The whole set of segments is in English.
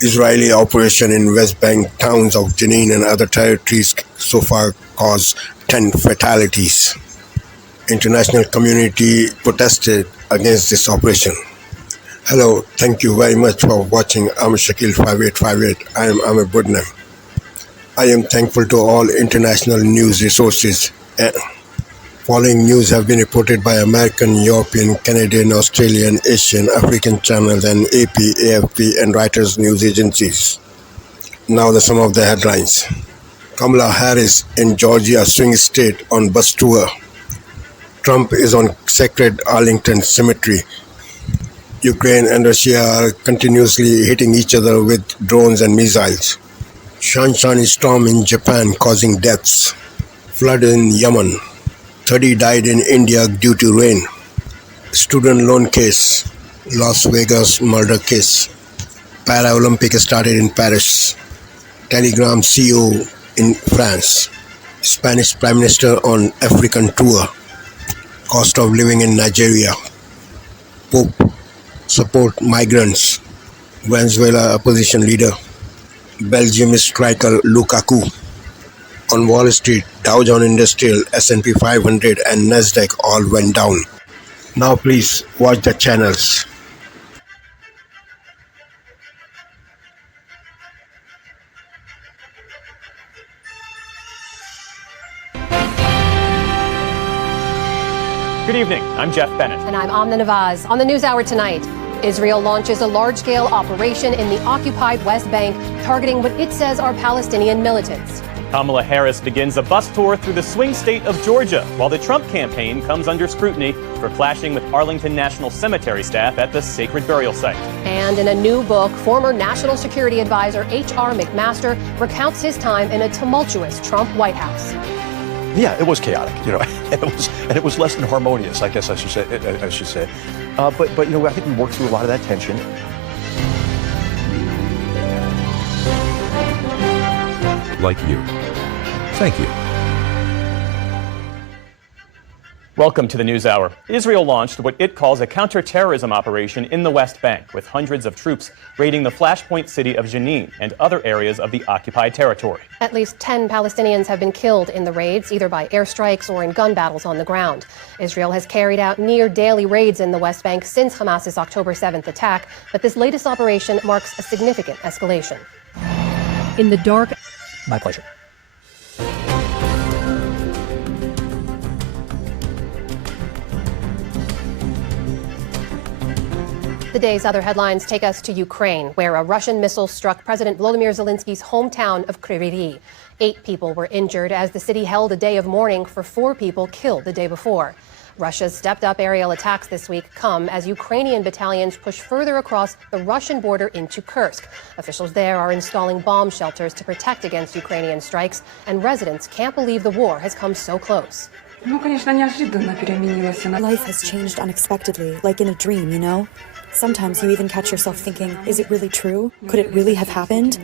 Israeli operation in West Bank towns of Jenin and other territories so far caused 10 fatalities. International community protested against this operation. Hello, thank you very much for watching. I'm Shakil 5858. I am Amir Budnam. I am thankful to all international news resources. Following news have been reported by American, European, Canadian, Australian, Asian, African channels and AP, AFP and Reuters news agencies. Now some of the headlines. Kamala Harris in Georgia swing state on bus tour. Trump is on sacred Arlington Cemetery. Ukraine and Russia are continuously hitting each other with drones and missiles. Shanshan storm in Japan causing deaths. Flood in Yemen. 30 died in India due to rain. Student loan case. Las Vegas murder case. Paralympic started in Paris. Telegram CEO in France. Spanish Prime Minister on African tour. Cost of living in Nigeria. Pope support migrants. Venezuela opposition leader. Belgium striker Lukaku. On Wall Street, Dow Jones Industrial, S&P 500 and Nasdaq all went down. Now please watch the channels. Good evening, I'm Jeff Bennett. And I'm Amna Nawaz. On the NewsHour tonight, Israel launches a large-scale operation in the occupied West Bank, targeting what it says are Palestinian militants. Kamala Harris begins a bus tour through the swing state of Georgia, while the Trump campaign comes under scrutiny for clashing with Arlington National Cemetery staff at the sacred burial site. And in a new book, former National Security Advisor H.R. McMaster recounts his time in a tumultuous Trump White House. Yeah, it was chaotic, and it was less than harmonious, I guess I should say. But I think we worked through a lot of that tension. Like you. Thank you. Welcome to the NewsHour. Israel launched what it calls a counterterrorism operation in the West Bank, with hundreds of troops raiding the flashpoint city of Jenin and other areas of the occupied territory. At least 10 Palestinians have been killed in the raids, either by airstrikes or in gun battles on the ground. Israel has carried out near-daily raids in the West Bank since Hamas's October 7th attack, but this latest operation marks a significant escalation. In the dark... My pleasure. The day's other headlines take us to Ukraine, where a Russian missile struck President Volodymyr Zelensky's hometown of Kryvyi Rih. 8 people were injured as the city held a day of mourning for 4 people killed the day before. Russia's stepped-up aerial attacks this week come as Ukrainian battalions push further across the Russian border into Kursk. Officials there are installing bomb shelters to protect against Ukrainian strikes, and residents can't believe the war has come so close. Life has changed unexpectedly, like in a dream, Sometimes you even catch yourself thinking, is it really true? Could it really have happened?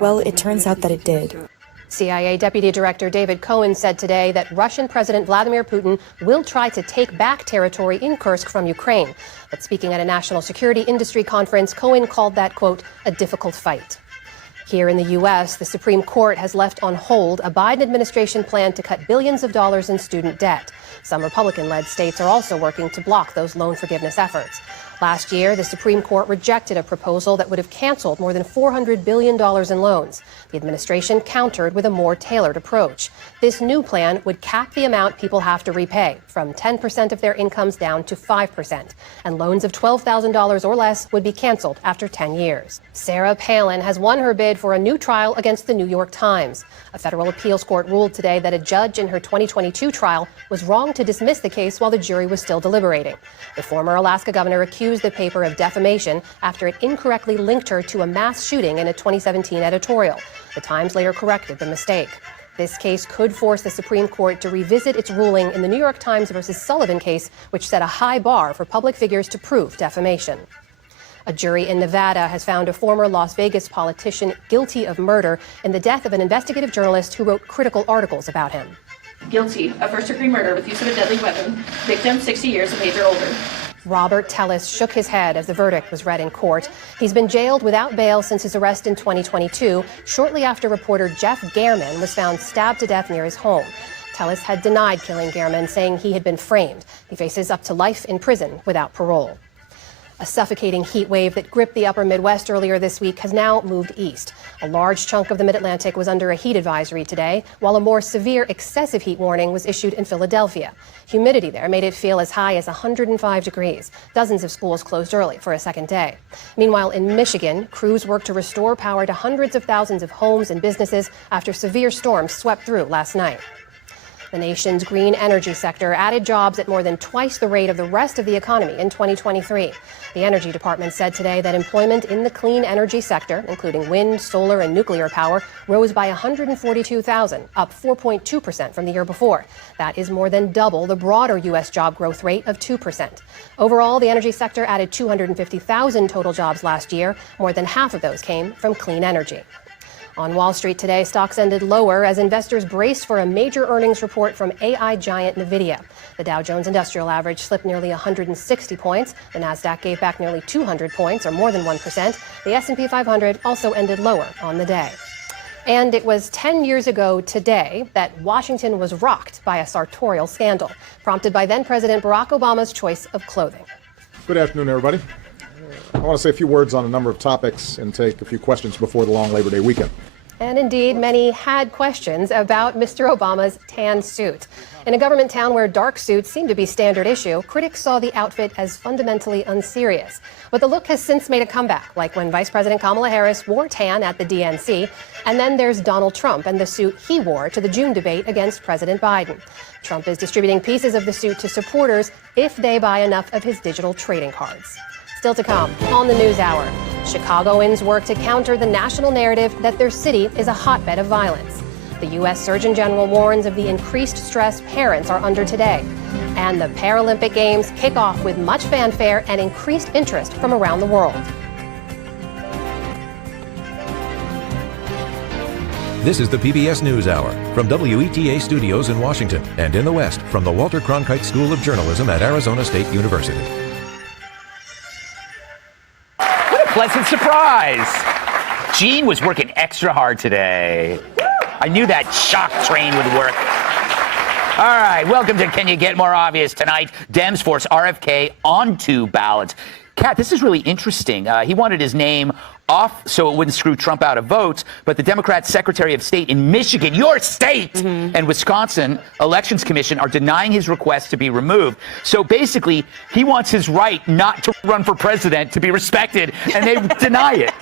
Well, it turns out that it did. CIA Deputy Director David Cohen said today that Russian President Vladimir Putin will try to take back territory in Kursk from Ukraine. But speaking at a national security industry conference, Cohen called that, quote, a difficult fight. Here in the U.S., the Supreme Court has left on hold a Biden administration plan to cut billions of dollars in student debt. Some Republican-led states are also working to block those loan forgiveness efforts. Last year, the Supreme Court rejected a proposal that would have canceled more than $400 billion in loans. The administration countered with a more tailored approach. This new plan would cap the amount people have to repay from 10% of their incomes down to 5%, and loans of $12,000 or less would be canceled after 10 years. Sarah Palin has won her bid for a new trial against the New York Times. A federal appeals court ruled today that a judge in her 2022 trial was wrong to dismiss the case while the jury was still deliberating. The former Alaska governor accused the paper of defamation after it incorrectly linked her to a mass shooting in a 2017 editorial. The Times later corrected the mistake. This case could force the Supreme Court to revisit its ruling in the New York Times versus Sullivan case, which set a high bar for public figures to prove defamation. A jury in Nevada has found a former Las Vegas politician guilty of murder in the death of an investigative journalist who wrote critical articles about him. Guilty of first-degree murder with use of a deadly weapon. Victim, 60 years of age or older. Robert Tellis shook his head as the verdict was read in court. He's been jailed without bail since his arrest in 2022, shortly after reporter Jeff Gehrman was found stabbed to death near his home. Tellis had denied killing Gehrman, saying he had been framed. He faces up to life in prison without parole. A suffocating heat wave that gripped the upper Midwest earlier this week has now moved east. A large chunk of the Mid-Atlantic was under a heat advisory today, while a more severe excessive heat warning was issued in Philadelphia. Humidity there made it feel as high as 105 degrees. Dozens of schools closed early for a second day. Meanwhile, in Michigan, crews worked to restore power to hundreds of thousands of homes and businesses after severe storms swept through last night. The nation's green energy sector added jobs at more than twice the rate of the rest of the economy in 2023. The Energy Department said today that employment in the clean energy sector, including wind, solar, and nuclear power, rose by 142,000, up 4.2% from the year before. That is more than double the broader U.S. job growth rate of 2%. Overall, the energy sector added 250,000 total jobs last year. More than half of those came from clean energy. On Wall Street today, stocks ended lower as investors braced for a major earnings report from AI giant NVIDIA. The Dow Jones Industrial Average slipped nearly 160 points. The Nasdaq gave back nearly 200 points, or more than 1%. The S&P 500 also ended lower on the day. And it was 10 years ago today that Washington was rocked by a sartorial scandal, prompted by then-President Barack Obama's choice of clothing. Good afternoon, everybody. I want to say a few words on a number of topics and take a few questions before the long Labor Day weekend. And indeed, many had questions about Mr. Obama's tan suit. In a government town where dark suits seem to be standard issue, critics saw the outfit as fundamentally unserious. But the look has since made a comeback, like when Vice President Kamala Harris wore tan at the DNC. And then there's Donald Trump and the suit he wore to the June debate against President Biden. Trump is distributing pieces of the suit to supporters if they buy enough of his digital trading cards. Still to come on the NewsHour, Chicagoans work to counter the national narrative that their city is a hotbed of violence. The U.S. Surgeon General warns of the increased stress parents are under today. And the Paralympic Games kick off with much fanfare and increased interest from around the world. This is the PBS NewsHour from WETA Studios in Washington and in the West from the Walter Cronkite School of Journalism at Arizona State University. Pleasant surprise. Gene was working extra hard today. I knew that shock train would work. All right, welcome to Can You Get More Obvious tonight. Dems force RFK onto ballots. Kat, this is really interesting. He wanted his name off so it wouldn't screw Trump out of votes, but the Democrat Secretary of State in Michigan, your state, and Wisconsin Elections Commission are denying his request to be removed. So basically, he wants his right not to run for president to be respected, and they deny it.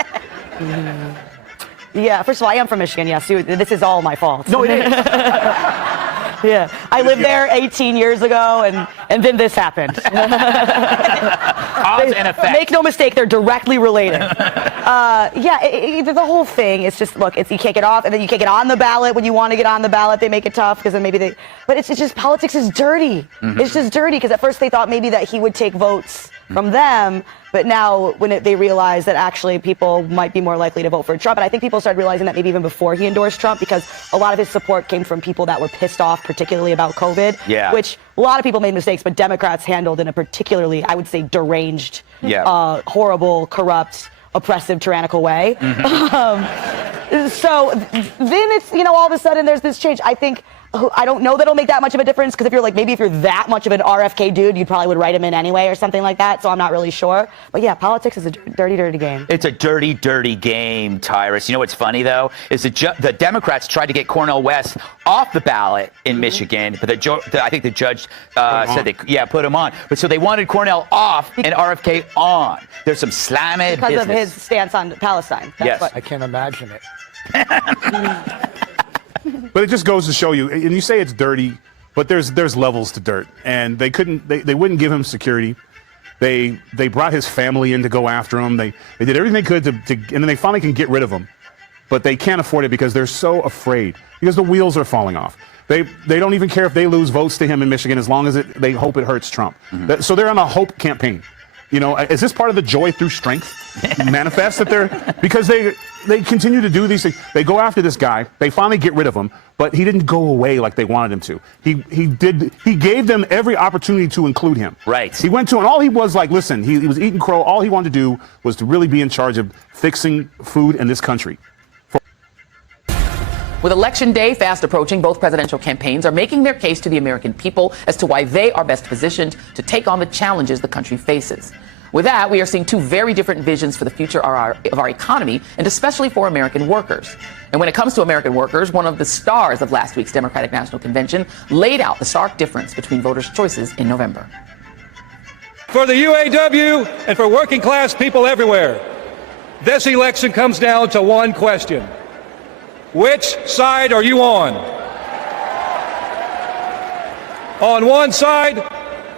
Yeah, first of all, I am from Michigan, yes. This is all my fault. No, it is. Yeah, I lived there 18 years ago, and then this happened. Cause and effect. Make no mistake, they're directly related. The whole thing is just, look, you can't get off, and then you can't get on the ballot when you want to get on the ballot. They make it tough, because then but it's just, politics is dirty. It's just dirty, because at first they thought maybe that he would take votes from them, but now when they realize that actually people might be more likely to vote for Trump, and I think people started realizing that maybe even before he endorsed Trump, because a lot of his support came from people that were pissed off, particularly about COVID, which a lot of people made mistakes, but Democrats handled in a particularly, I would say, deranged, horrible, corrupt, oppressive, tyrannical way. So then it's, all of a sudden there's this change. I don't know that it'll make that much of a difference, because if you're that much of an RFK dude, you probably would write him in anyway or something like that. So I'm not really sure. But yeah, politics is a dirty, dirty game. It's a dirty, dirty game, Tyrus. You know what's funny, though, is the Democrats tried to get Cornel West off the ballot in Michigan, but I think the judge said put him on. But so they wanted Cornel off and RFK on. There's some slammed because business. of his stance on Palestine. Yes. I can't imagine it. But it just goes to show you, and you say it's dirty, but there's levels to dirt, and they wouldn't give him security. They brought his family in to go after him. They did everything they could to and then they finally can get rid of him, but they can't afford it because they're so afraid, because the wheels are falling off. They don't even care if they lose votes to him in Michigan as long as they hope it hurts Trump. So they're on a hope campaign. Is this part of the joy through strength manifest that they're, because they continue to do these things. They go after this guy. They finally get rid of him, but he didn't go away like they wanted him to. He gave them every opportunity to include him. Right. He went to, and all he was like, listen, he was eating crow. All he wanted to do was to really be in charge of fixing food in this country. With Election Day fast approaching, both presidential campaigns are making their case to the American people as to why they are best positioned to take on the challenges the country faces. With that, we are seeing two very different visions for the future of our economy, and especially for American workers. And when it comes to American workers, one of the stars of last week's Democratic National Convention laid out the stark difference between voters' choices in November. For the UAW and for working class people everywhere, this election comes down to one question. Which side are you on? On one side,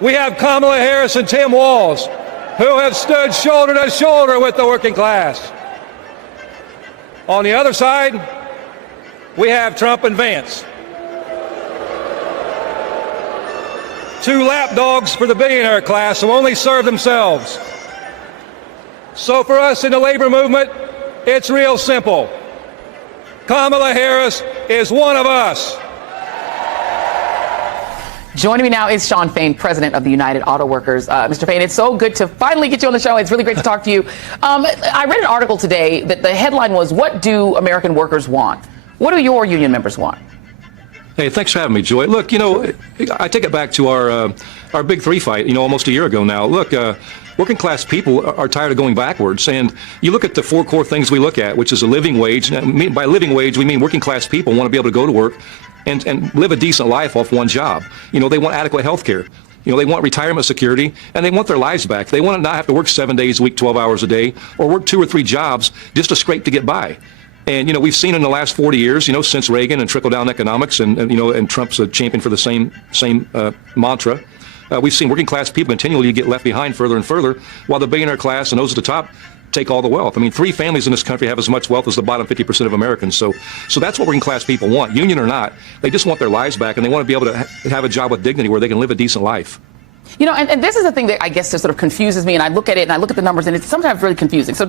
we have Kamala Harris and Tim Walz, who have stood shoulder to shoulder with the working class. On the other side, we have Trump and Vance, two lapdogs for the billionaire class who only serve themselves. So for us in the labor movement, it's real simple. Kamala Harris is one of us. Joining me now is Sean Fain, president of the United Auto Workers. Mr. Fain, it's so good to finally get you on the show. It's really great to talk to you. I read an article today that the headline was, "What do American workers want?" What do your union members want? Hey, thanks for having me, Joy. Look, I take it back to our Big Three fight, almost a year ago now. Look, working class people are tired of going backwards. And you look at the four core things we look at, which is a living wage. And by living wage, we mean working class people want to be able to go to work and live a decent life off one job. They want adequate health care. They want retirement security, and they want their lives back. They want to not have to work 7 days a week, 12 hours a day, or work 2 or 3 jobs just to scrape to get by. And, we've seen in the last 40 years, since Reagan and trickle-down economics, and Trump's a champion for the same mantra, we've seen working class people continually get left behind further and further, while the billionaire class and those at the top take all the wealth. 3 families in this country have as much wealth as the bottom 50% of Americans. So that's what working class people want, union or not. They just want their lives back, and they want to be able to have a job with dignity where they can live a decent life. And this is the thing that I guess sort of confuses me, and I look at it and I look at the numbers, and it's sometimes really confusing. So,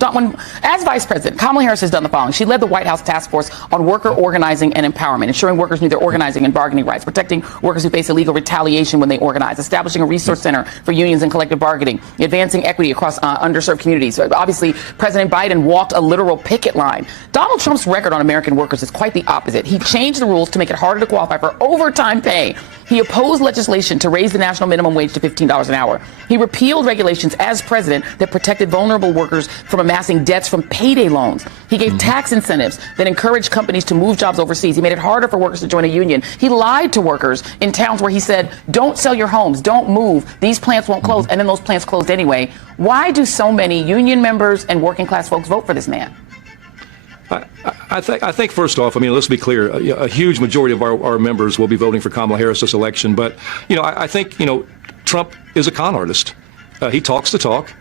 as Vice President, Kamala Harris has done the following. She led the White House task force on worker organizing and empowerment, ensuring workers knew their organizing and bargaining rights, protecting workers who face illegal retaliation when they organize, establishing a resource center for unions and collective bargaining, advancing equity across underserved communities. So obviously, President Biden walked a literal picket line. Donald Trump's record on American workers is quite the opposite. He changed the rules to make it harder to qualify for overtime pay. He opposed legislation to raise the national minimum wage to $15 an hour. He repealed regulations as president that protected vulnerable workers from amassing debts from payday loans. He gave tax incentives that encouraged companies to move jobs overseas. He made it harder for workers to join a union. He lied to workers in towns where he said, don't sell your homes, don't move, these plants won't close, and then those plants closed anyway. Why do so many union members and working class folks vote for this man? I think first off, let's be clear, a huge majority of our members will be voting for Kamala Harris this election. But, I think, Trump is a con artist. He talks the talk,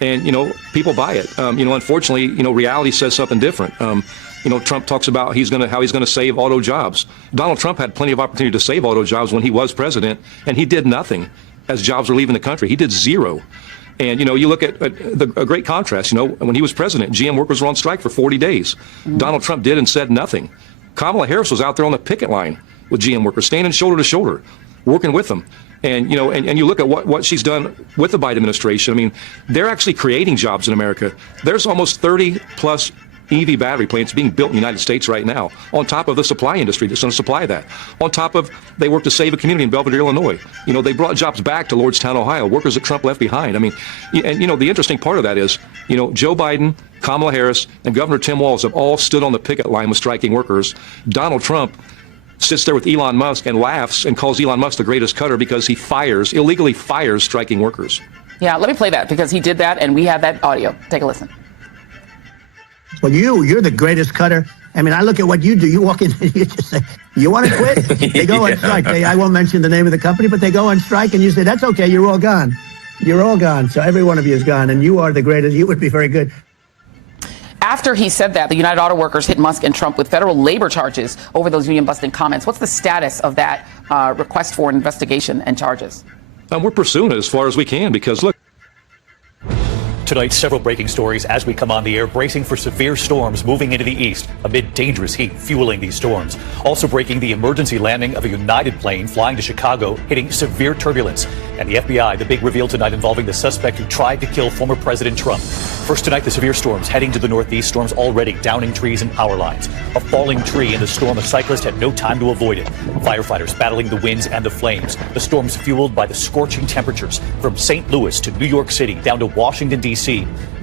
and, people buy it. Unfortunately, reality says something different. Trump talks about how he's going to save auto jobs. Donald Trump had plenty of opportunity to save auto jobs when he was president, and he did nothing as jobs were leaving the country. He did zero. And, you look at a great contrast, when he was president, GM workers were on strike for 40 days. Donald Trump did and said nothing. Kamala Harris was out there on the picket line with GM workers, standing shoulder to shoulder, working with them. And, and you look at what she's done with the Biden administration. They're actually creating jobs in America. There's almost 30 plus EV battery plants being built in the United States right now, on top of the supply industry that's going to supply that. On top of, they work to save a community in Belvedere, Illinois. They brought jobs back to Lordstown, Ohio, workers that Trump left behind. And, the interesting part of that is, Joe Biden, Kamala Harris, and Governor Tim Walz have all stood on the picket line with striking workers. Donald Trump sits there with Elon Musk and laughs and calls Elon Musk the greatest cutter because he illegally fires striking workers. Yeah, let me play that because he did that, and we have that audio. Take a listen. Well, you're the greatest cutter. I look at what you do. You walk in and you just say, you want to quit? They go on strike. I won't mention the name of the company, but they go on strike and you say, that's okay, you're all gone. You're all gone. So every one of you is gone, and you are the greatest. You would be very good. After he said that, the United Auto Workers hit Musk and Trump with federal labor charges over those union-busting comments. What's the status of that request for an investigation and charges? We're pursuing it as far as we can because, look, Tonight, several breaking stories as we come on the air, bracing for severe storms moving into the east amid dangerous heat fueling these storms. Also breaking, the emergency landing of a United plane flying to Chicago, hitting severe turbulence. And the FBI, the big reveal tonight involving the suspect who tried to kill former President Trump. First tonight, the severe storms heading to the northeast, storms already downing trees and power lines. A falling tree in the storm, a cyclist had no time to avoid it. Firefighters battling the winds and the flames. The storms fueled by the scorching temperatures from St. Louis to New York City down to Washington, D.C.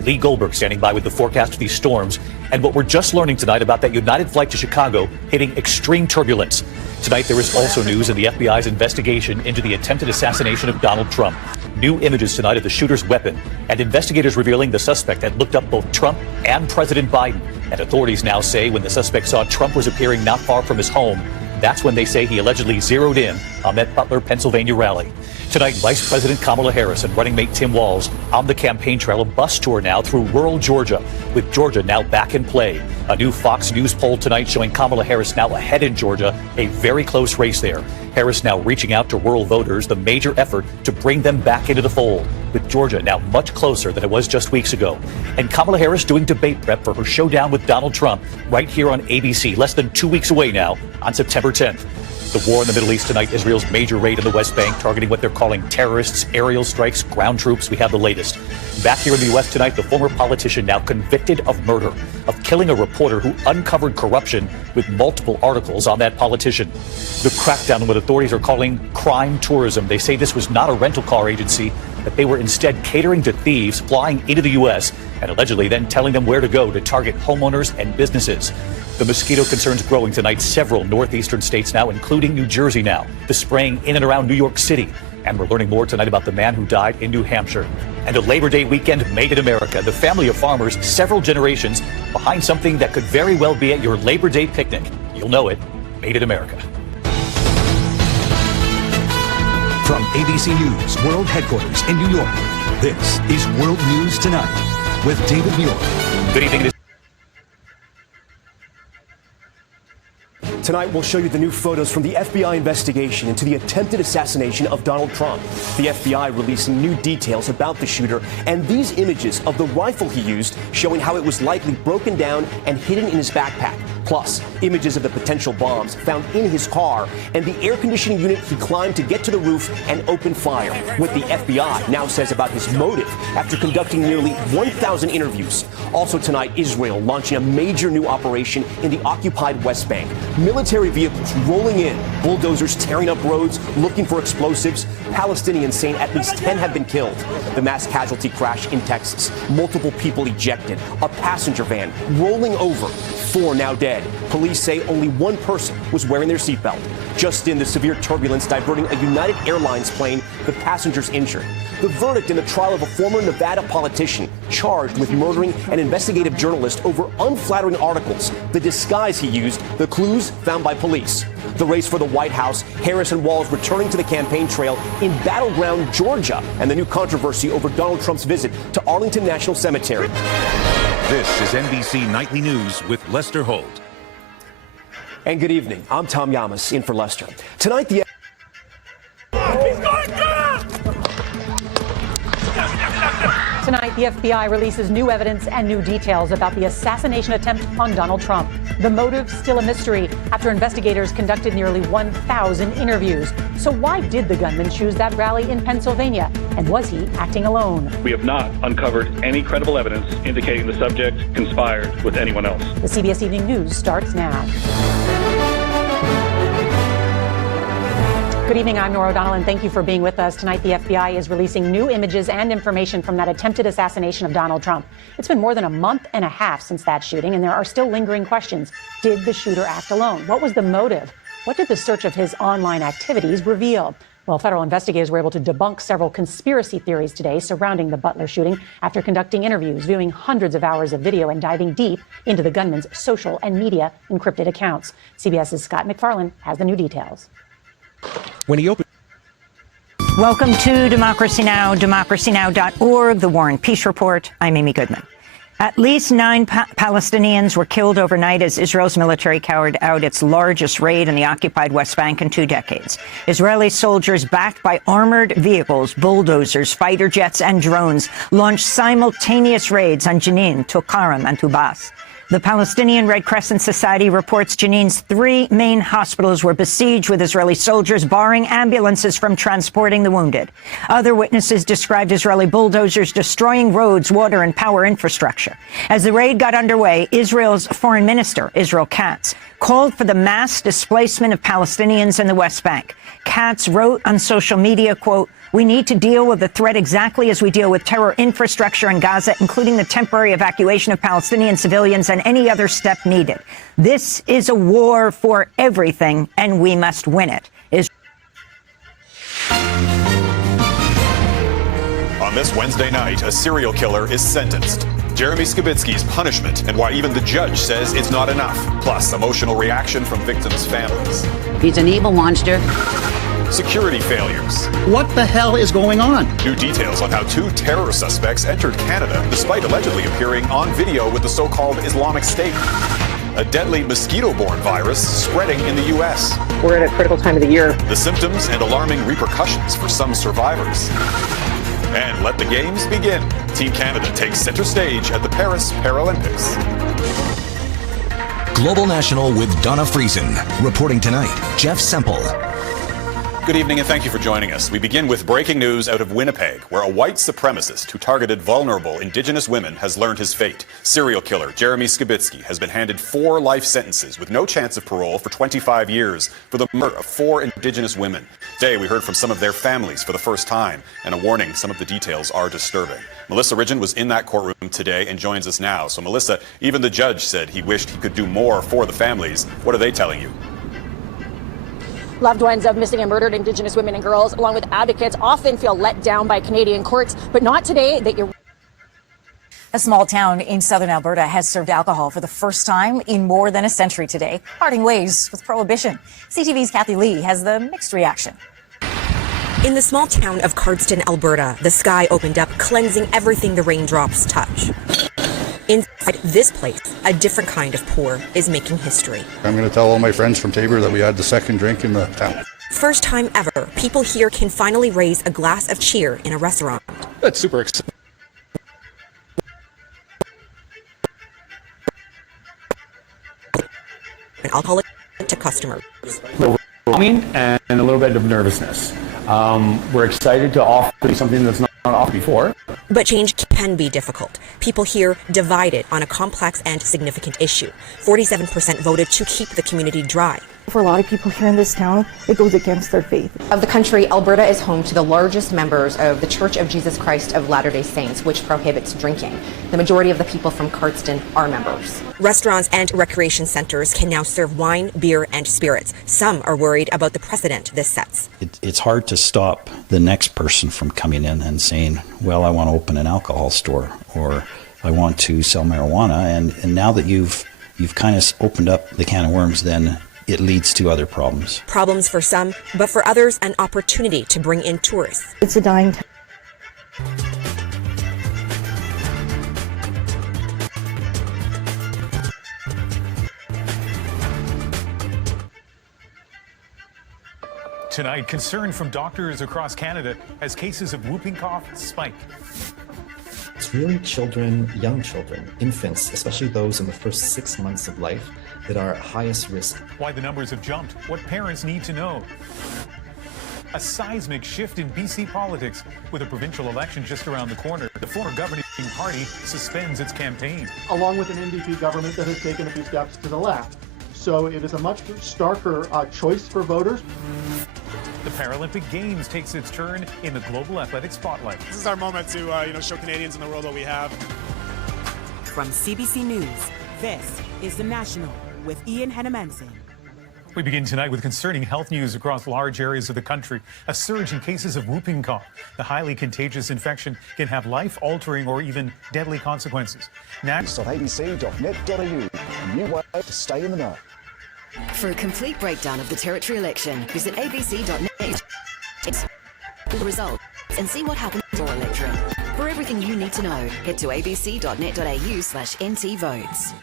Lee Goldberg standing by with the forecast of these storms and what we're just learning tonight about that United flight to Chicago hitting extreme turbulence. Tonight, there is also news in the FBI's investigation into the attempted assassination of Donald Trump. New images tonight of the shooter's weapon, and investigators revealing the suspect had looked up both Trump and President Biden. And authorities now say when the suspect saw Trump was appearing not far from his home, that's when they say he allegedly zeroed in on that Butler, Pennsylvania rally. Tonight, Vice President Kamala Harris and running mate Tim Walz on the campaign trail, a bus tour now through rural Georgia, with Georgia now back in play. A new Fox News poll tonight showing Kamala Harris now ahead in Georgia, a very close race there. Harris now reaching out to rural voters, the major effort to bring them back into the fold, with Georgia now much closer than it was just weeks ago. And Kamala Harris doing debate prep for her showdown with Donald Trump right here on ABC, less than 2 weeks away now on September 10th. The war in the Middle East tonight, Israel's major raid in the West Bank, targeting what they're calling terrorists, aerial strikes, ground troops. We have the latest. Back here in the U.S. tonight, the former politician now convicted of murder, of killing a reporter who uncovered corruption with multiple articles on that politician. The crackdown on what authorities are calling crime tourism. They say this was not a rental car agency, that they were instead catering to thieves flying into the U.S. and allegedly then telling them where to go to target homeowners and businesses. The mosquito concerns growing tonight, several northeastern states now, including New Jersey now. The spraying in and around New York City. And we're learning more tonight about the man who died in New Hampshire. And a Labor Day weekend made in America. The family of farmers, several generations, behind something that could very well be at your Labor Day picnic. You'll know it. Made in America. From ABC News World Headquarters in New York, this is World News Tonight with David Muir. Good evening. Tonight, we'll show you the new photos from the FBI investigation into the attempted assassination of Donald Trump. The FBI releasing new details about the shooter and these images of the rifle he used, showing how it was likely broken down and hidden in his backpack. Plus, images of the potential bombs found in his car and the air conditioning unit he climbed to get to the roof and open fire. What the FBI now says about his motive after conducting nearly 1,000 interviews. Also tonight, Israel launching a major new operation in the occupied West Bank. Military vehicles rolling in, bulldozers tearing up roads, looking for explosives. Palestinians saying at least 10 have been killed. The mass casualty crash in Texas. Multiple people ejected. A passenger van rolling over. 4 now dead. Police say only 1 person was wearing their seatbelt. Just in, the severe turbulence diverting a United Airlines plane, the passengers injured. The verdict in the trial of a former Nevada politician charged with murdering an investigative journalist over unflattering articles, the disguise he used, the clues found by police. The race for the White House, Harris and Walz returning to the campaign trail in battleground Georgia, and the new controversy over Donald Trump's visit to Arlington National Cemetery. This is NBC Nightly News with Lester Holt. And good evening. I'm Tom Yamas in for Lester. Tonight, the Tonight, the FBI releases new evidence and new details about the assassination attempt on Donald Trump. The motive still a mystery after investigators conducted nearly 1,000 interviews. So why did the gunman choose that rally in Pennsylvania? And was he acting alone? We have not uncovered any credible evidence indicating the subject conspired with anyone else. The CBS Evening News starts now. Good evening, I'm Nora O'Donnell, and thank you for being with us. Tonight, the FBI is releasing new images and information from that attempted assassination of Donald Trump. It's been more than a month and a half since that shooting, and there are still lingering questions. Did the shooter act alone? What was the motive? What did the search of his online activities reveal? Well, federal investigators were able to debunk several conspiracy theories today surrounding the Butler shooting after conducting interviews, viewing hundreds of hours of video, and diving deep into the gunman's social and media encrypted accounts. CBS's Scott McFarland has the new details. When he opened. Welcome to Democracy Now!, democracynow.org, The War and Peace Report. I'm Amy Goodman. At least 9 Palestinians were killed overnight as Israel's military carried out its largest raid in the occupied West Bank in 2 decades. Israeli soldiers, backed by armored vehicles, bulldozers, fighter jets, and drones, launched simultaneous raids on Jenin, Tulkarem, and Tubas. The Palestinian Red Crescent Society reports Jenin's 3 main hospitals were besieged with Israeli soldiers, barring ambulances from transporting the wounded. Other witnesses described Israeli bulldozers destroying roads, water, and power infrastructure. As the raid got underway, Israel's Foreign Minister, Israel Katz, called for the mass displacement of Palestinians in the West Bank. Katz wrote on social media, quote, "We need to deal with the threat exactly as we deal with terror infrastructure in Gaza, including the temporary evacuation of Palestinian civilians and any other step needed. This is a war for everything, and we must win it." On this Wednesday night, a serial killer is sentenced. Jeremy Skibitsky's punishment and why even the judge says it's not enough. Plus, emotional reaction from victims' families. He's an evil monster. Security failures. What the hell is going on? New details on how 2 terror suspects entered Canada despite allegedly appearing on video with the so-called Islamic State. A deadly mosquito-borne virus spreading in the U.S. We're at a critical time of the year. The symptoms and alarming repercussions for some survivors. And let the games begin. Team Canada takes center stage at the Paris Paralympics. Global National with Donna Friesen. Reporting tonight, Jeff Semple. Good evening and thank you for joining us. We begin with breaking news out of Winnipeg, where a white supremacist who targeted vulnerable Indigenous women has learned his fate. Serial killer Jeremy Skibitsky has been handed 4 life sentences with no chance of parole for 25 years for the murder of 4 Indigenous women. Today we heard from some of their families for the first time, and a warning, some of the details are disturbing. Melissa Ridgen was in that courtroom today and joins us now. So Melissa, even the judge said he wished he could do more for the families. What are they telling you? Loved ones of missing and murdered Indigenous women and girls, along with advocates, often feel let down by Canadian courts, but not today. A small town in southern Alberta has served alcohol for the first time in more than a century today, parting ways with prohibition. CTV's Kathy Lee has the mixed reaction. In the small town of Cardston, Alberta, the sky opened up, cleansing everything the raindrops touch. Inside this place, a different kind of pour is making history. I'm going to tell all my friends from Tabor that we had the second drink in the town. First time ever, people here can finally raise a glass of cheer in a restaurant. That's super exciting. An alcoholic to customers. Overwhelming and a little bit of nervousness. We're excited to offer something that's not offered before. But change can be difficult. People here divided on a complex and significant issue. 47% voted to keep the community dry. For a lot of people here in this town, it goes against their faith. Of the country, Alberta is home to the largest members of the Church of Jesus Christ of Latter-day Saints, which prohibits drinking. The majority of the people from Cardston are members. Restaurants and recreation centers can now serve wine, beer, and spirits. Some are worried about the precedent this sets. It's hard to stop the next person from coming in and saying, well, I want to open an alcohol store, or I want to sell marijuana. And now that you've kind of opened up the can of worms, then it leads to other problems. Problems for some, but for others, an opportunity to bring in tourists. It's a dying town. Tonight, concern from doctors across Canada as cases of whooping cough spike. It's really children, young children, infants, especially those in the first 6 months of life, that are at highest risk. Why the numbers have jumped, what parents need to know. A seismic shift in BC politics with a provincial election just around the corner. The former governing party suspends its campaign. Along with an NDP government that has taken a few steps to the left. So it is a much starker choice for voters. The Paralympic Games takes its turn in the global athletic spotlight. This is our moment to show Canadians in the world what we have. From CBC News, this is The National with Ian Hennemanson. We begin tonight with concerning health news across large areas of the country. A surge in cases of whooping cough. The highly contagious infection can have life-altering or even deadly consequences. Next on abc.net.au, new way to stay in the know. For a complete breakdown of the territory election, visit abc.net. The results and see what happened to your electorate. For everything you need to know, head to abc.net.au/ntvotes.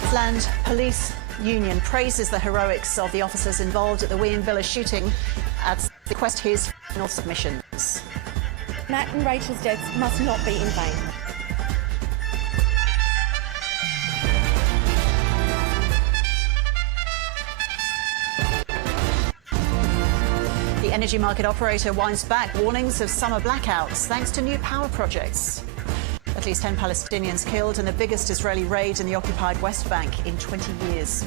Queensland Police Union praises the heroics of the officers involved at the William Villa shooting at request his final submissions. Matt and Rachel's deaths must not be in vain. The energy market operator winds back warnings of summer blackouts thanks to new power projects. At least 10 Palestinians killed in the biggest Israeli raid in the occupied West Bank in 20 years.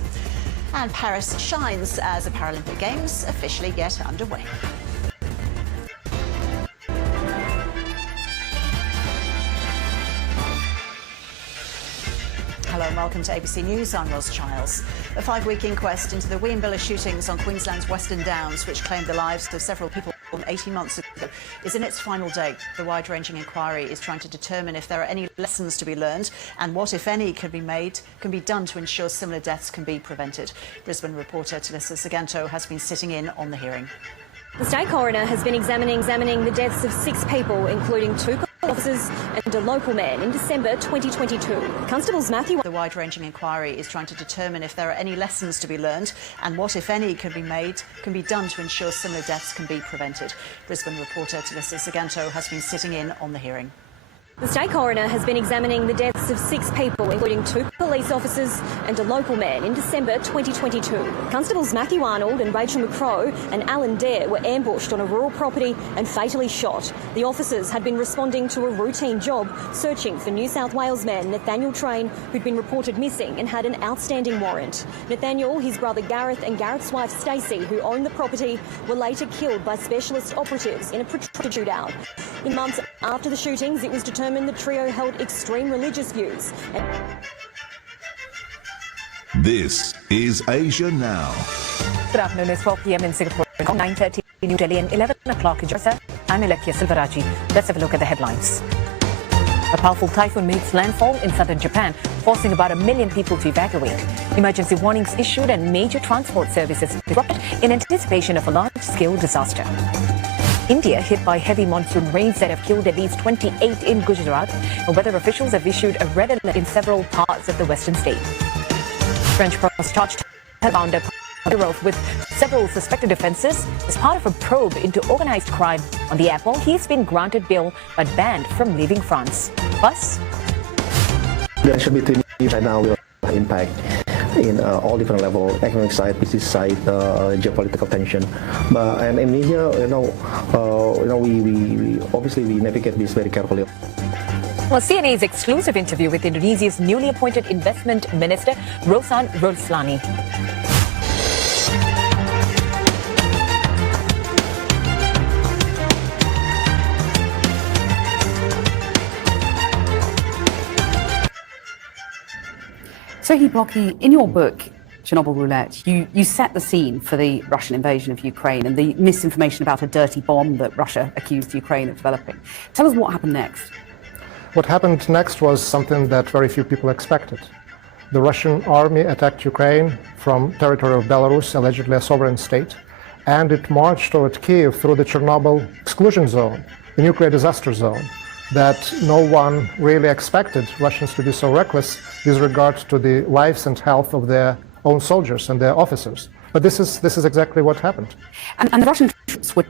And Paris shines as the Paralympic Games officially get underway. Hello and welcome to ABC News. I'm Ros Childs. A 5-week inquest into the William Villa shootings on Queensland's Western Downs, which claimed the lives of several people 18 months ago, is in its final day. The wide-ranging inquiry is trying to determine if there are any lessons to be learned and what, if any, can be done to ensure similar deaths can be prevented. Brisbane reporter Talissa Saganto has been sitting in on the hearing. The state coroner has been examining the deaths of 6 people, including 2 officers and a local man, in December 2022. Constables Matthew... The wide-ranging inquiry is trying to determine if there are any lessons to be learned and what, if any, can be done to ensure similar deaths can be prevented. Brisbane reporter Talissa Saganto has been sitting in on the hearing. The state coroner has been examining the deaths of 6 people, including 2 police officers and a local man, in December 2022. Constables Matthew Arnold and Rachel McCrow and Alan Dare were ambushed on a rural property and fatally shot. The officers had been responding to a routine job searching for New South Wales man Nathaniel Train, who'd been reported missing and had an outstanding warrant. Nathaniel, his brother Gareth and Gareth's wife Stacey, who owned the property, were later killed by specialist operatives in a protracted shootout. In months after the shootings, it was determined the trio held extreme religious views. This is Asia Now. Good afternoon. It's 12 p.m. in Singapore, 9:30 in New Delhi and 11 o'clock in Jakarta. I'm Alekia Silveraji. Let's have a look at the headlines. A powerful typhoon makes landfall in southern Japan, forcing about 1 million people to evacuate. Emergency warnings issued and major transport services disrupted in anticipation of a large-scale disaster. India hit by heavy monsoon rains that have killed at least 28 in Gujarat. Weather officials have issued a red alert in several parts of the western state. French press charged founder with several suspected offences as part of a probe into organised crime. On the apple, he's been granted bail but banned from leaving France. Plus, there should be 3 news right now will impact in all different levels: economic side, business side, geopolitical tension. But and in media, we obviously we navigate this very carefully. Well, CNA's exclusive interview with Indonesia's newly appointed investment minister, Rosan Roslani. So, Blocky, in your book, Chernobyl Roulette, you set the scene for the Russian invasion of Ukraine and the misinformation about a dirty bomb that Russia accused Ukraine of developing. Tell us what happened next. What happened next was something that very few people expected. The Russian army attacked Ukraine from territory of Belarus, allegedly a sovereign state, and it marched toward Kiev through the Chernobyl exclusion zone, the nuclear disaster zone, that no one really expected Russians to be so reckless with regard to the lives and health of their own soldiers and their officers. But this is exactly what happened. And the Russian troops were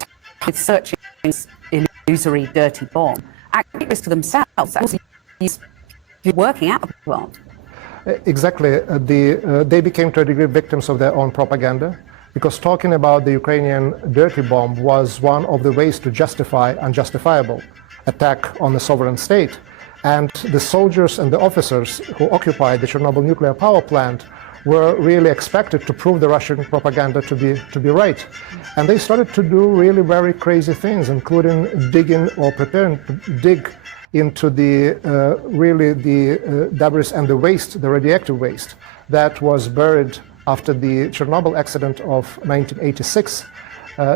searching this illusory dirty bomb. Activists to themselves working at the plant. Exactly. They became to a degree victims of their own propaganda, because talking about the Ukrainian dirty bomb was one of the ways to justify unjustifiable attack on the sovereign state. And the soldiers and the officers who occupied the Chernobyl nuclear power plant were really expected to prove the Russian propaganda to be right. And they started to do really very crazy things, including digging or preparing to dig into the debris and the waste, the radioactive waste that was buried after the Chernobyl accident of 1986.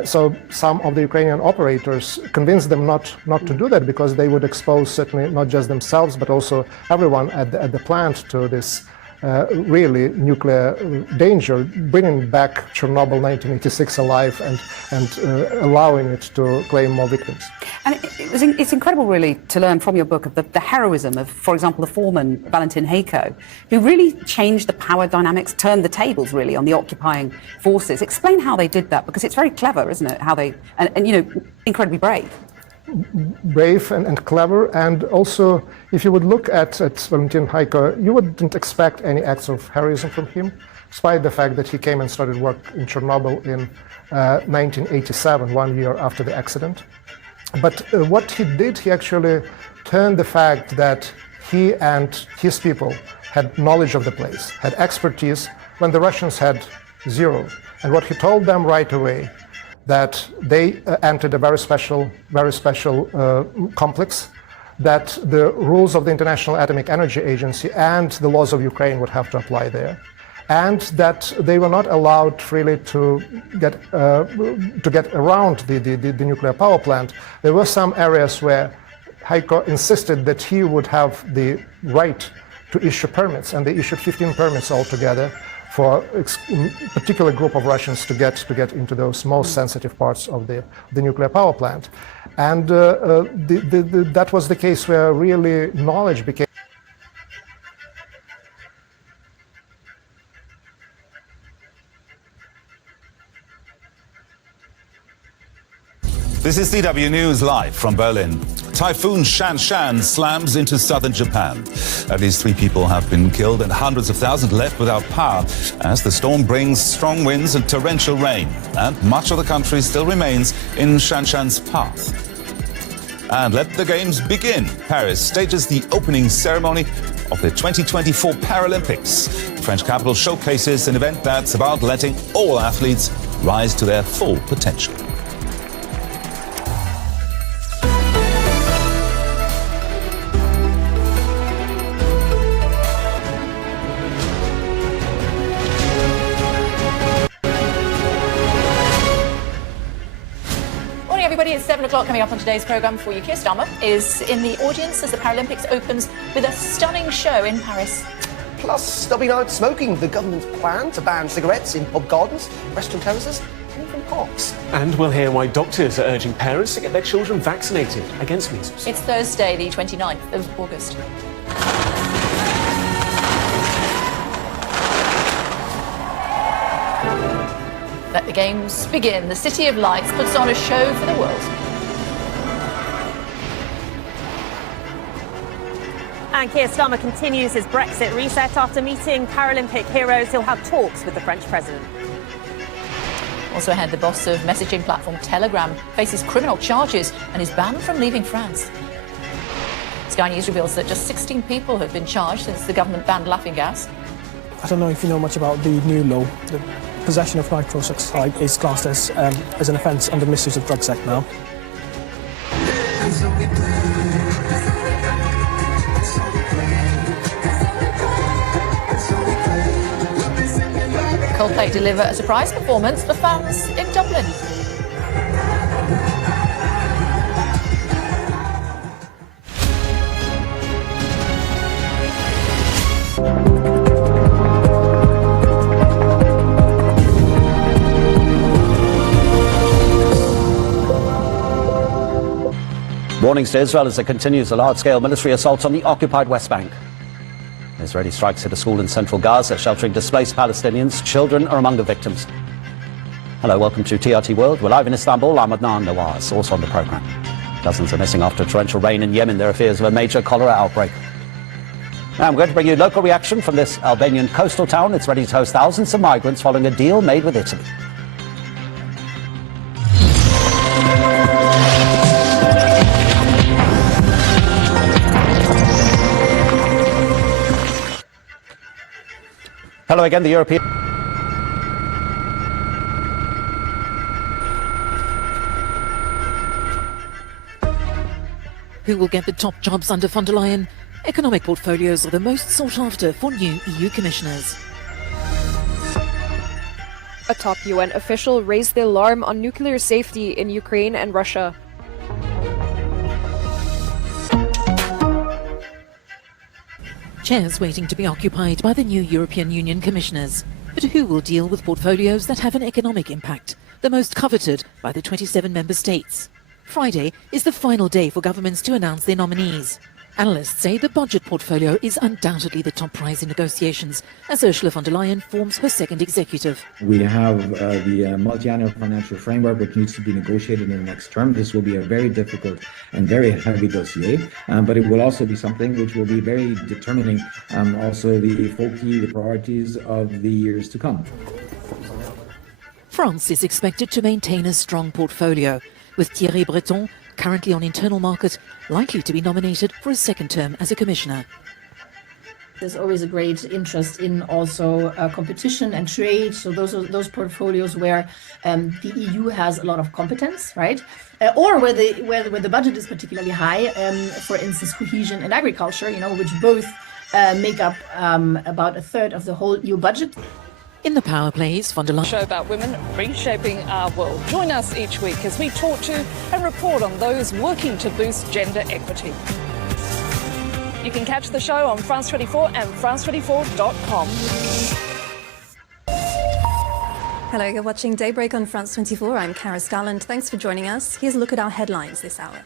So some of the Ukrainian operators convinced them not to do that, because they would expose certainly not just themselves but also everyone at the plant to this really nuclear danger, bringing back Chernobyl 1986 alive and allowing it to claim more victims. And it's incredible, really, to learn from your book of the heroism of, for example, the foreman, Valentin Hayko, who really changed the power dynamics, turned the tables, really, on the occupying forces. Explain how they did that, because it's very clever, isn't it? How they, and you know, incredibly brave. Brave and clever, and also, if you would look at Valentin Hayko, you wouldn't expect any acts of heroism from him, despite the fact that he came and started work in Chernobyl in 1987, 1 year after the accident. But what he did, he actually turned the fact that he and his people had knowledge of the place, had expertise, when the Russians had zero. And what he told them right away, that they entered a very special complex, that the rules of the International Atomic Energy Agency and the laws of Ukraine would have to apply there, and that they were not allowed freely to get around the nuclear power plant. There were some areas where Hayko insisted that he would have the right to issue permits, and they issued 15 permits altogether for a particular group of Russians to get into those most sensitive parts of the nuclear power plant. And that was the case where really knowledge became. This is DW News live from Berlin. Typhoon Shanshan slams into southern Japan. At least 3 people have been killed and hundreds of thousands left without power as the storm brings strong winds and torrential rain. And much of the country still remains in Shanshan's path. And let the games begin. Paris stages the opening ceremony of the 2024 Paralympics. The French capital showcases an event that's about letting all athletes rise to their full potential. It's 7 o'clock. Coming up on today's programme for you, Keir Starmer is in the audience as the Paralympics opens with a stunning show in Paris. Plus, there'll be no smoking. The government's plan to ban cigarettes in pub gardens, restaurant terraces, and even parks. And we'll hear why doctors are urging parents to get their children vaccinated against measles. It's Thursday, the 29th of August. Let the games begin. The City of Lights puts on a show for the world. And Keir Starmer continues his Brexit reset. After meeting Paralympic heroes, he'll have talks with the French president. Also ahead, the boss of messaging platform Telegram faces criminal charges and is banned from leaving France. Sky News reveals that just 16 people have been charged since the government banned laughing gas. I don't know if you know much about the new law. The possession of nitroxide is classed as an offence under the Misuse of Drugs Act now. Coldplay deliver a surprise performance for fans in Dublin. Warnings to Israel as it continues a large-scale military assault on the occupied West Bank. Israeli strikes hit a school in central Gaza, sheltering displaced Palestinians. Children are among the victims. Hello, welcome to TRT World. We're live in Istanbul. I'm Adnan Nawaz, also on the programme. Dozens are missing after torrential rain in Yemen. There are fears of a major cholera outbreak. Now I'm going to bring you local reaction from this Albanian coastal town. It's ready to host thousands of migrants following a deal made with Italy. Hello again, the European... Who will get the top jobs under von der Leyen? Economic portfolios are the most sought after for new EU commissioners. A top UN official raised the alarm on nuclear safety in Ukraine and Russia. chairs waiting to be occupied by the new European Union commissioners. But who will deal with portfolios that have an economic impact, the most coveted by the 27 member states? Friday is the final day for governments to announce their nominees. Analysts say the budget portfolio is undoubtedly the top prize in negotiations, as Ursula von der Leyen forms her second executive. We have the multi-annual financial framework, which needs to be negotiated in the next term. This will be a very difficult and very heavy dossier, but it will also be something which will be very determining also the the priorities of the years to come. France is expected to maintain a strong portfolio, with Thierry Breton, currently on internal market, likely to be nominated for a second term as a commissioner. There's always a great interest in also competition and trade. So those portfolios where the EU has a lot of competence, right? Or where the budget is particularly high, for instance, cohesion and agriculture, which both make up about a third of the whole EU budget. In the Power Plays, von der Leyen show about women reshaping our world. Join us each week as we talk to and report on those working to boost gender equity. You can catch the show on France 24 and France24.com. Hello, you're watching Daybreak on France 24. I'm Cara Scarland. Thanks for joining us. Here's a look at our headlines this hour.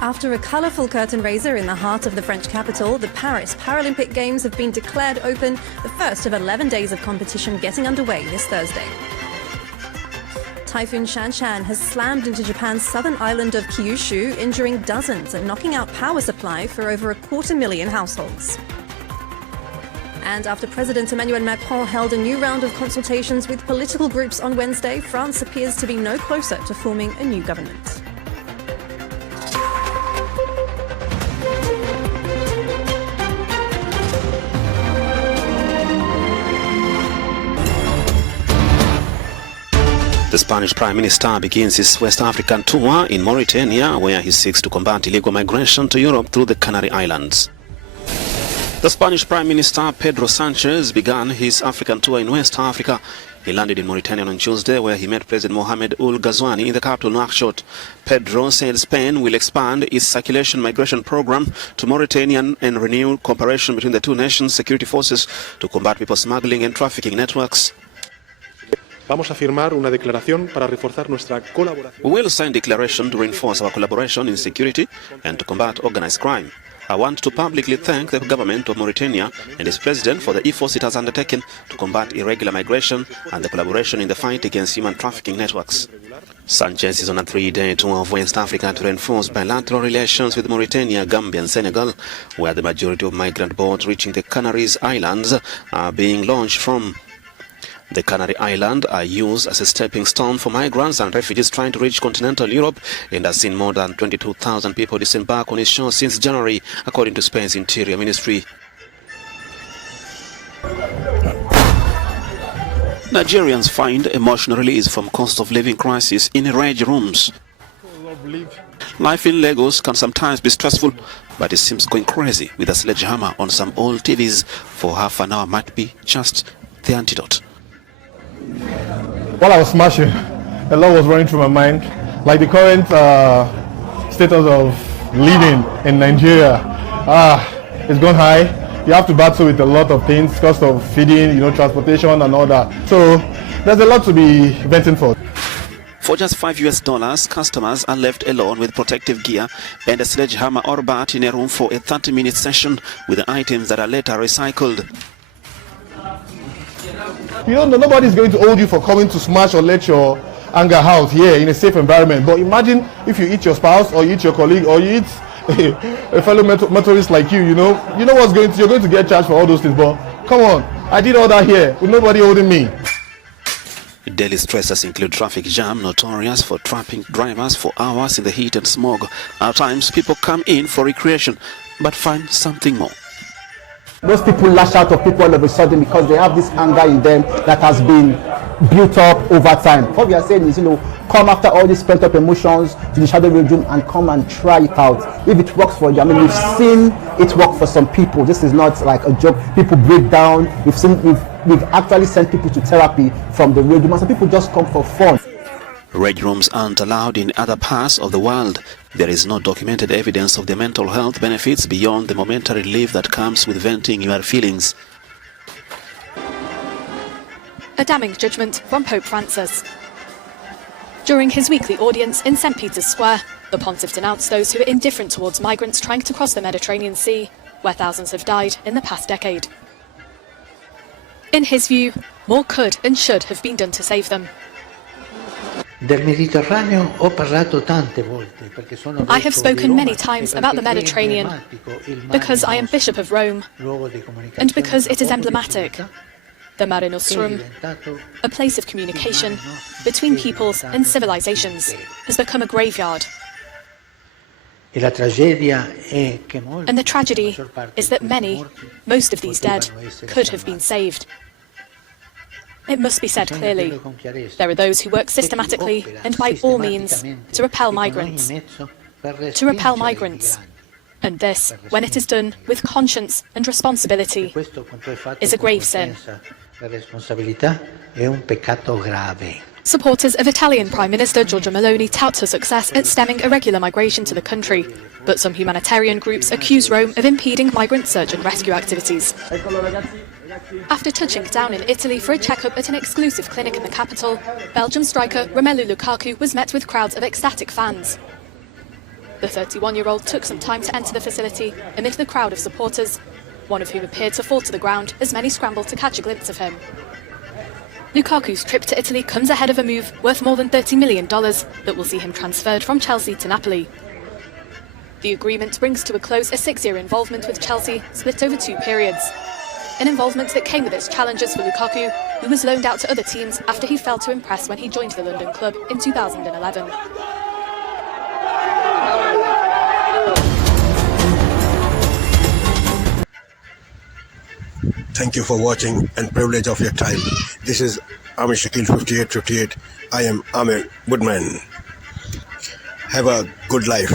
After a colourful curtain raiser in the heart of the French capital, the Paris Paralympic Games have been declared open, the first of 11 days of competition getting underway this Thursday. Typhoon Shanshan has slammed into Japan's southern island of Kyushu, injuring dozens and knocking out power supply for over 250,000 households. And after President Emmanuel Macron held a new round of consultations with political groups on Wednesday, France appears to be no closer to forming a new government. The Spanish Prime Minister begins his West African tour in Mauritania, where he seeks to combat illegal migration to Europe through the Canary Islands. The Spanish Prime Minister Pedro Sanchez began his African tour in West Africa. He landed in Mauritania on Tuesday, where he met President Mohamed Ould Ghazouani in the capital Nouakchott. Pedro said Spain will expand its circulation migration program to Mauritania and renew cooperation between the two nations' security forces to combat people smuggling and trafficking networks. Vamos a firmar una declaración para reforzar nuestra colaboración. We will sign a declaration to reinforce our collaboration in security and to combat organized crime. I want to publicly thank the government of Mauritania and its president for the efforts it has undertaken to combat irregular migration and the collaboration in the fight against human trafficking networks. Sanchez is on a 3-day tour of West Africa to reinforce bilateral relations with Mauritania, Gambia and Senegal, where the majority of migrant boats reaching the Canary Islands are being launched from. The Canary Islands are used as a stepping stone for migrants and refugees trying to reach continental Europe and has seen more than 22,000 people disembark on its shores since January, according to Spain's Interior Ministry. Nigerians find emotional release from cost of living crisis in rage rooms. Life in Lagos can sometimes be stressful, but it seems going crazy with a sledgehammer on some old TVs for half an hour might be just the antidote. While I was smashing, a lot was running through my mind, like the current status of living in Nigeria. It's gone high. You have to battle with a lot of things, cost of feeding, transportation and all that. So there's a lot to be venting for. For just $5, customers are left alone with protective gear and a sledgehammer or bat in a room for a 30-minute session with the items that are later recycled. Nobody's going to hold you for coming to smash or let your anger out here in a safe environment. But imagine if you eat your spouse or you eat your colleague or you eat a fellow motorist like you know what's you're going to get charged for all those things. But come on, I did all that here with nobody holding me. Daily stressors include traffic jam, notorious for trapping drivers for hours in the heat and smog. At times, people come in for recreation, but find something more. Those people lash out of people all of a sudden because they have this anger in them that has been built up over time. What we are saying is, come after all these pent up emotions to the shadow room and come and try it out. If it works for you, we've seen it work for some people. This is not like a joke. People break down. We've actually sent people to therapy from the room. Some people just come for fun. Rage rooms aren't allowed in other parts of the world. There is no documented evidence of the mental health benefits beyond the momentary relief that comes with venting your feelings. A damning judgment from Pope Francis. During his weekly audience in St. Peter's Square, the pontiff denounced those who are indifferent towards migrants trying to cross the Mediterranean Sea, where thousands have died in the past decade. In his view, more could and should have been done to save them. I have spoken many times about the Mediterranean because I am Bishop of Rome and because it is emblematic. The Mare Nostrum, a place of communication between peoples and civilizations, has become a graveyard. And the tragedy is that most of these dead, could have been saved. It must be said clearly, there are those who work systematically and by all means to repel migrants. And this, when it is done with conscience and responsibility, is a grave sin. Supporters of Italian Prime Minister Giorgia Meloni tout her success at stemming irregular migration to the country, but some humanitarian groups accuse Rome of impeding migrant search and rescue activities. After touching down in Italy for a checkup at an exclusive clinic in the capital, Belgium striker Romelu Lukaku was met with crowds of ecstatic fans. The 31-year-old took some time to enter the facility amid the crowd of supporters, one of whom appeared to fall to the ground as many scrambled to catch a glimpse of him. Lukaku's trip to Italy comes ahead of a move worth more than $30 million that will see him transferred from Chelsea to Napoli. The agreement brings to a close a 6-year involvement with Chelsea, split over 2 periods. An involvement that came with its challenges for Lukaku, who was loaned out to other teams after he failed to impress when he joined the London club in 2011. Thank you for watching and privilege of your time. This is Amir Shakil 5858. I am Amir Woodman. Have a good life.